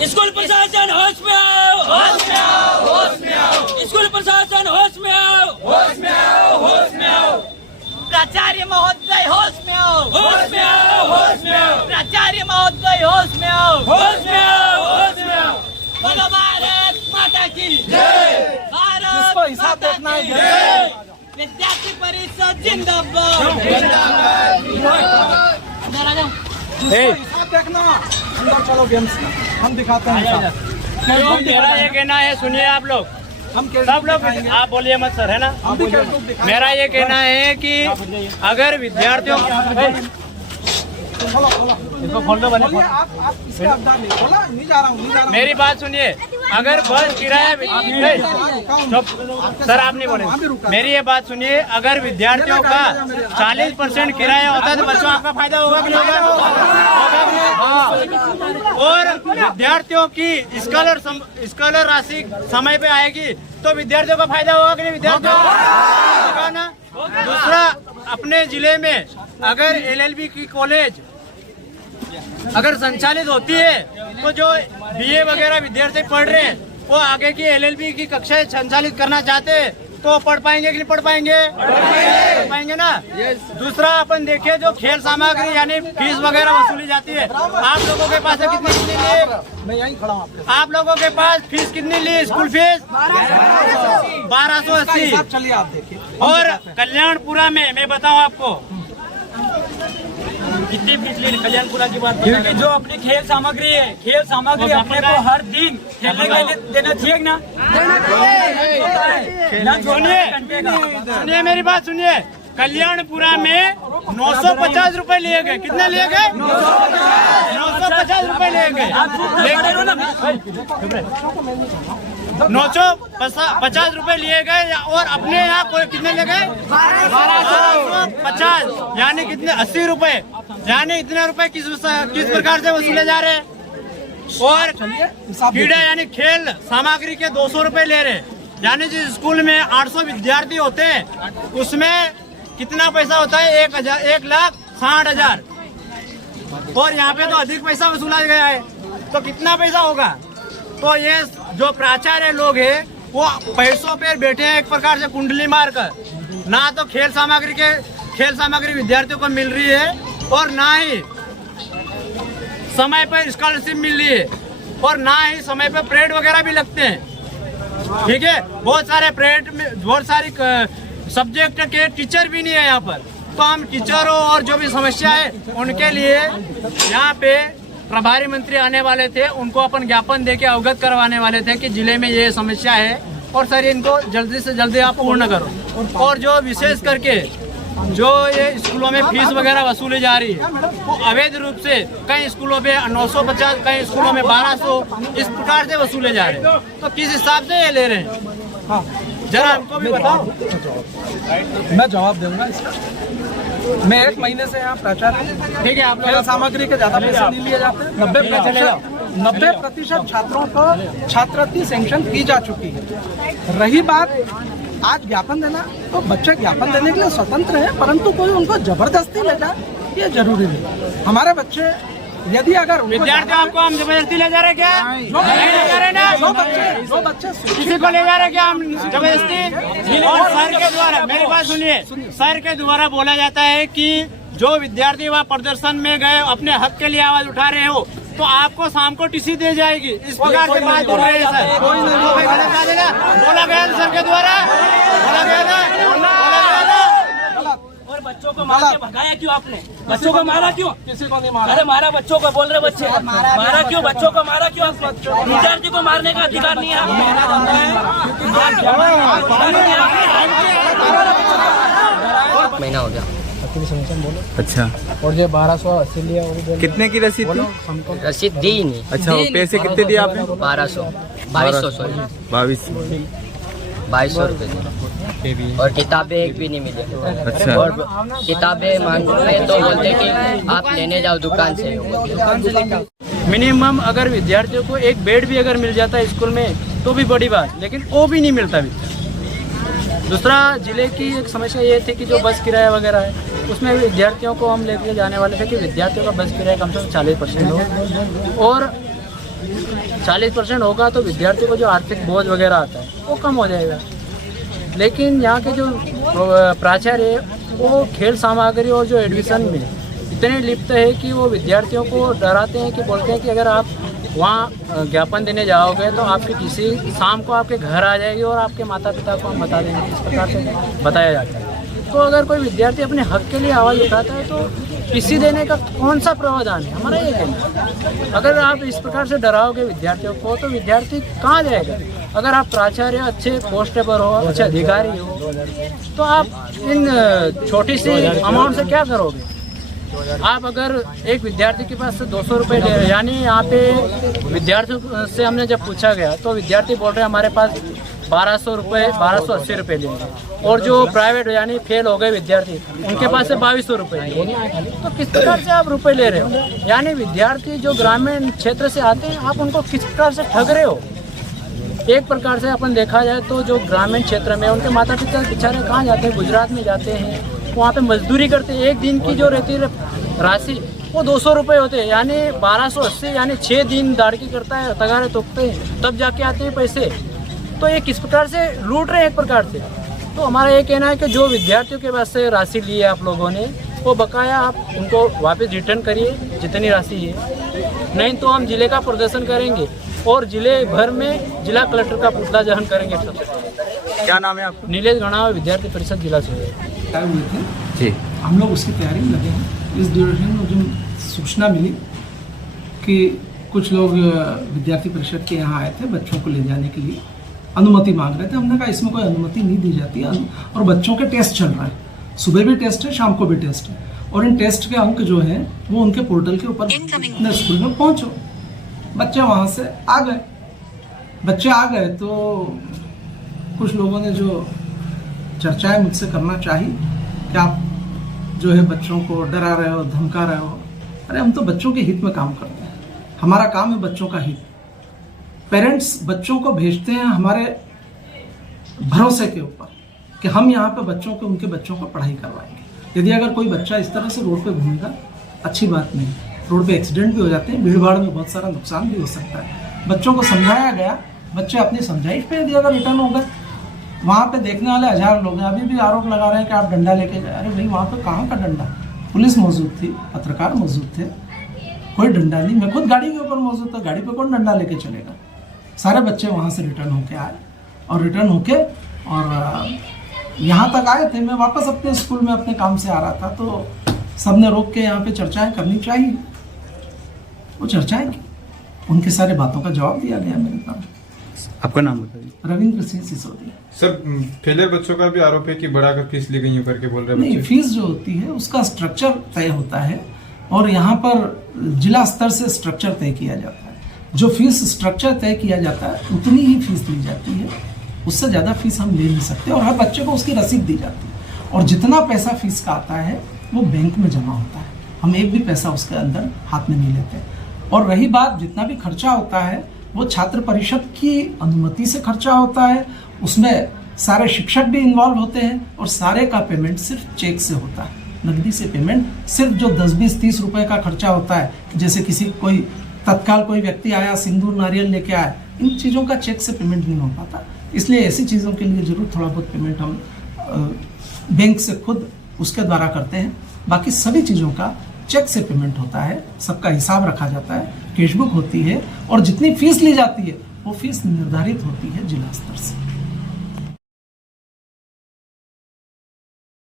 School प्रशासन होश में आओ, होश में आओ, होश में आओ। स्कूल प्रशासन होश में आओ, होश में आओ, होश में आओ। प्राचार्य महोदय होश में आओ, होश में आओ, होश में आओ। प्राचार्य महोदय होश में आओ, होश में आओ, होश में आओ। बोलो भारत माता की जय। भारत माता की जय। विद्यार्थी परिषद जिंदाबाद। देखना अंदर चलो गेम्स हम दिखाते हैं। मेरा ये कहना है, सुनिए आप लोग, हम सब लोग आप बोलिए मत सर, है ना। मेरा ये कहना है कि अगर विद्यार्थियों इसको खोल दो, आप इसके अवधान नहीं बोला, नहीं जा रहा हूँ। मेरी बात सुनिए। अगर बस किराया सर आप नहीं बोले, मेरी ये बात सुनिए। अगर विद्यार्थियों का 40% किराया होता है तो बच्चों आपका फायदा होगा कि नहीं होगा? और विद्यार्थियों की स्कॉलर राशि समय पे आएगी तो विद्यार्थियों का फायदा होगा कि नहीं? विद्यार्थियों का ना। दूसरा, अपने जिले में अगर LLB की कॉलेज अगर संचालित होती है तो जो BA वगैरह विद्यार्थी पढ़ रहे हैं वो आगे की LLB की कक्षाएं संचालित करना चाहते हैं तो पढ़ पाएंगे कि नहीं पढ़ पाएंगे? पढ़ पाएंगे ना। दूसरा, अपन देखिए जो खेल सामग्री यानी फीस वगैरह वसूली जाती है, आप लोगों के पास कितनी ली? मैं यहीं खड़ा हूँ। आप लोगों के पास फीस कितनी ली? School fees 1280। चलिए आप देखिए। और कल्याणपुरा में मैं बताऊं आपको कितनी फीस ली कल्याणपुरा की बात, क्योंकि जो अपनी खेल सामग्री है, खेल सामग्री अपने को हर दिन खेलने के लिए देना चाहिए ना। सुनिए मेरी बात सुनिए। कल्याणपुरा में 950 रुपए लिए गए। कितने लिए गए? 950 रुपए लिए गए। 950 रुपए लिए गए और अपने यहाँ कितने ले गए? 1250, यानी कितने? 80 रुपए। यानी इतने रुपए किस प्रकार से वसूले जा रहे हैं? और क्रीड़ा यानी खेल सामग्री के 200 रुपए ले रहे हैं। यानी जिस स्कूल में 800 विद्यार्थी होते हैं उसमें कितना पैसा होता है? 1,60,000। और यहाँ पे तो अधिक पैसा वसूला गया है, तो कितना पैसा होगा? तो ये जो प्राचार्य लोग हैं वो पैसों पे बैठे हैं एक प्रकार से कुंडली मारकर। ना तो खेल सामग्री विद्यार्थियों को मिल रही है और ना ही समय पर स्कॉलरशिप मिल रही है और ना ही समय पर परेड वगैरह भी लगते हैं। ठीक है, बहुत सारे परेड में बहुत सारी सब्जेक्ट के टीचर भी नहीं है यहाँ पर। तो हम टीचरों और जो भी समस्या है उनके लिए यहाँ पे प्रभारी मंत्री आने वाले थे, उनको अपन ज्ञापन देके अवगत करवाने वाले थे कि जिले में ये समस्या है और सर इनको जल्दी से जल्दी आप पूर्ण करो। और जो विशेष करके जो ये स्कूलों में फीस वगैरह वसूली जा रही है वो अवैध रूप से कई स्कूलों पे 950, कई स्कूलों में 1200 इस प्रकार से वसूले जा रहे हैं। तो किस हिसाब से ये ले रहे हैं? हाँ, जरा हमको भी बताओ। मैं जवाब दूंगा इसका। मैं 1 महीने से यहाँ प्राचार्य। ठीक है, आप खेल सामग्री के ज्यादा पैसे नहीं लिए जाते। 90% छात्रों को छात्रवृत्ति सैंक्शन की जा चुकी है। रही बात आज ज्ञापन देना, तो बच्चे ज्ञापन देने के लिए स्वतंत्र है, परंतु कोई उनको जबरदस्ती ले जाए ये जरूरी नहीं। हमारे बच्चे यदि अगर विद्यार्थी आपको हम जबरदस्ती ले जा रहे क्या? नहीं ले जा रहे ना। जो बच्चे किसी को ले जा रहे क्या हम जबरदस्ती? और सर के द्वारा, मेरी बात सुनिए, सर के द्वारा बोला जाता है कि जो विद्यार्थी वहाँ प्रदर्शन में गए अपने हक के लिए आवाज उठा रहे हो तो आपको शाम को टीसी दे जाएगी। इस प्रकार से बात बोल रहे हैं सर। बोला गया सर के द्वारा, बोला गया था। और बच्चों को मार के भगाया क्यों आपने? बच्चों को मारा क्यों? किसी को नहीं मारा। अरे मारा बच्चों को, बोल रहे बच्चे मारा क्यों? बच्चों को मारा क्यों आपने? विद्यार्थी को मारने का अधिकार नहीं है। महीना हो गया। अच्छा, और ये 1280 लिया। कितने की रसीद थी? रसीद दी ही नहीं। अच्छा, वो पैसे कितने दिए आपने? 2200 रुपए दिए। और किताबें एक भी नहीं मिली। अच्छा। और किताबें मांगे तो बोलते कि आप लेने जाओ दुकान से लेकर। मिनिमम अगर विद्यार्थियों को एक बेड भी अगर मिल जाता है स्कूल में तो भी बड़ी बात, लेकिन वो भी नहीं मिलता। दूसरा, जिले की एक समस्या ये थी कि जो बस किराया वगैरह है उसमें विद्यार्थियों को हम लेके जाने वाले थे कि विद्यार्थियों का बस किराया कम से कम 40% हो, और 40% होगा तो विद्यार्थियों को जो आर्थिक बोझ वगैरह आता है वो कम हो जाएगा। लेकिन यहाँ के जो प्राचार्य है वो खेल सामग्री और जो एडमिशन में इतने लिप्त है कि वो विद्यार्थियों को डराते हैं कि बोलते हैं कि अगर आप वहाँ ज्ञापन देने जाओगे तो आपके किसी शाम को आपके घर आ जाएगी और आपके माता पिता को हम बता देंगे, इस प्रकार से बताया जाता है। तो अगर कोई विद्यार्थी अपने हक के लिए आवाज़ उठाता है तो किसी देने का कौन सा प्रावधान है, हमारा ये कहना है। अगर आप इस प्रकार से डराओगे विद्यार्थियों को तो विद्यार्थी कहाँ जाएगा। अगर आप प्राचार्य अच्छे पोस्ट पर हो, अच्छे अधिकारी हो, तो आप इन छोटी सी अमाउंट से क्या करोगे। आप अगर एक विद्यार्थी के पास से 200 रुपये ले रहे हैं, यानी यहाँ पे विद्यार्थियों से हमने जब पूछा गया तो विद्यार्थी बोल रहे हैं हमारे पास 1280 रुपये ले रहे हैं, और जो प्राइवेट यानी फेल हो गए विद्यार्थी उनके पास से 2200 रुपये। तो किस प्रकार से आप रुपए ले रहे हो। यानी विद्यार्थी जो ग्रामीण क्षेत्र से आते हैं आप उनको किस प्रकार से ठग रहे हो। एक प्रकार से अपन देखा जाए तो जो ग्रामीण क्षेत्र में उनके माता पिता बेचारे कहाँ जाते हैं, गुजरात में जाते हैं, वहाँ पे मजदूरी करते हैं। एक दिन की जो रहती है राशि वो 200 रुपये होते हैं, यानी 1280, यानी 6 दिन दाड़की करता है, तगारे तोपते हैं, तब जाके आते हैं पैसे। तो ये किस प्रकार से लूट रहे हैं एक प्रकार से। तो हमारा ये कहना है कि जो विद्यार्थियों के पास से राशि ली है आप लोगों ने वो बकाया आप उनको वापस रिटर्न करिए जितनी राशि है, नहीं तो हम जिले का प्रदर्शन करेंगे और जिले भर में जिला कलेक्टर का पुतला दहन करेंगे। क्या नाम है आपका? नीलेश गणावा, विद्यार्थी परिषद जिला से हुए थे जी। हम लोग उसकी तैयारी में लगे हैं। इस ड्यूरेशन में जो सूचना मिली कि कुछ लोग विद्यार्थी परिषद के यहाँ आए थे बच्चों को ले जाने के लिए, अनुमति मांग रहे थे। हमने कहा इसमें कोई अनुमति नहीं दी जाती है, और बच्चों के टेस्ट चल रहा है, सुबह भी टेस्ट है, शाम को भी टेस्ट है, और इन टेस्ट के अंक जो है वो उनके पोर्टल के ऊपर स्कूल में पहुँचो। बच्चे वहाँ से आ गए तो कुछ लोगों ने जो चर्चाएं मुझसे करना चाहिए कि आप जो है बच्चों को डरा रहे हो, धमका रहे हो। अरे हम तो बच्चों के हित में काम करते हैं, हमारा काम है बच्चों का हित। पेरेंट्स बच्चों को भेजते हैं हमारे भरोसे के ऊपर कि हम यहाँ पे बच्चों को, उनके बच्चों को पढ़ाई करवाएंगे। यदि अगर कोई बच्चा इस तरह से रोड पे घूमेगा, अच्छी बात नहीं। रोड पे एक्सीडेंट भी हो जाते हैं, भीड़ भाड़ में बहुत सारा नुकसान भी हो सकता है। बच्चों को समझाया गया, बच्चे अपनी समझाइश पे यदि अगर रिटर्न हो गए, वहाँ पे देखने वाले 1000 लोग हैं, अभी भी आरोप लगा रहे हैं कि आप डंडा लेके गए। अरे भाई वहाँ पे कहाँ का डंडा, पुलिस मौजूद थी, पत्रकार मौजूद थे, कोई डंडा नहीं। मैं खुद गाड़ी के ऊपर मौजूद था, गाड़ी पे कौन डंडा लेके चलेगा। सारे बच्चे वहाँ से रिटर्न होके आए, और रिटर्न होके और यहाँ तक आए थे। मैं वापस अपने स्कूल में अपने काम से आ रहा था तो सबने रोक के यहाँ पे चर्चाएं करनी चाहिए, वो चर्चाएं की, उनके सारे बातों का जवाब दिया गया मेरे पास। आपका नाम बताइए। रविंद्र सिंह सिसोदिया। सर, फेलियर बच्चों का भी आरोप है कि बढ़ाकर फीस ली गई है करके बोल रहे हैं। नहीं, फीस जो होती है उसका स्ट्रक्चर तय होता है, और यहाँ पर जिला स्तर से स्ट्रक्चर तय किया जाता है। जो फीस स्ट्रक्चर तय किया जाता है उतनी ही फीस ली जाती है, उससे ज़्यादा फीस हम ले नहीं सकते, और हर बच्चे को उसकी रसीद दी जाती है। और जितना पैसा फीस का आता है वो बैंक में जमा होता है, हम एक भी पैसा उसके अंदर हाथ में नहीं लेते। और रही बात, जितना भी खर्चा होता है वो छात्र परिषद की अनुमति से खर्चा होता है, उसमें सारे शिक्षक भी इन्वॉल्व होते हैं, और सारे का पेमेंट सिर्फ चेक से होता है, नकदी से पेमेंट। सिर्फ जो 10, 20, 30 रुपए का खर्चा होता है, जैसे किसी कोई तत्काल कोई व्यक्ति आया, सिंदूर नारियल लेके आया, इन चीज़ों का चेक से पेमेंट नहीं हो पाता। इसलिए ऐसी चीज़ों के लिए जरूर थोड़ा बहुत पेमेंट हम बैंक से खुद उसके द्वारा करते हैं। बाकी सभी चीज़ों का चेक से पेमेंट होता है, सबका हिसाब रखा जाता है, कैशबुक होती है, और जितनी फीस ली जाती है वो फीस निर्धारित होती है जिला स्तर से।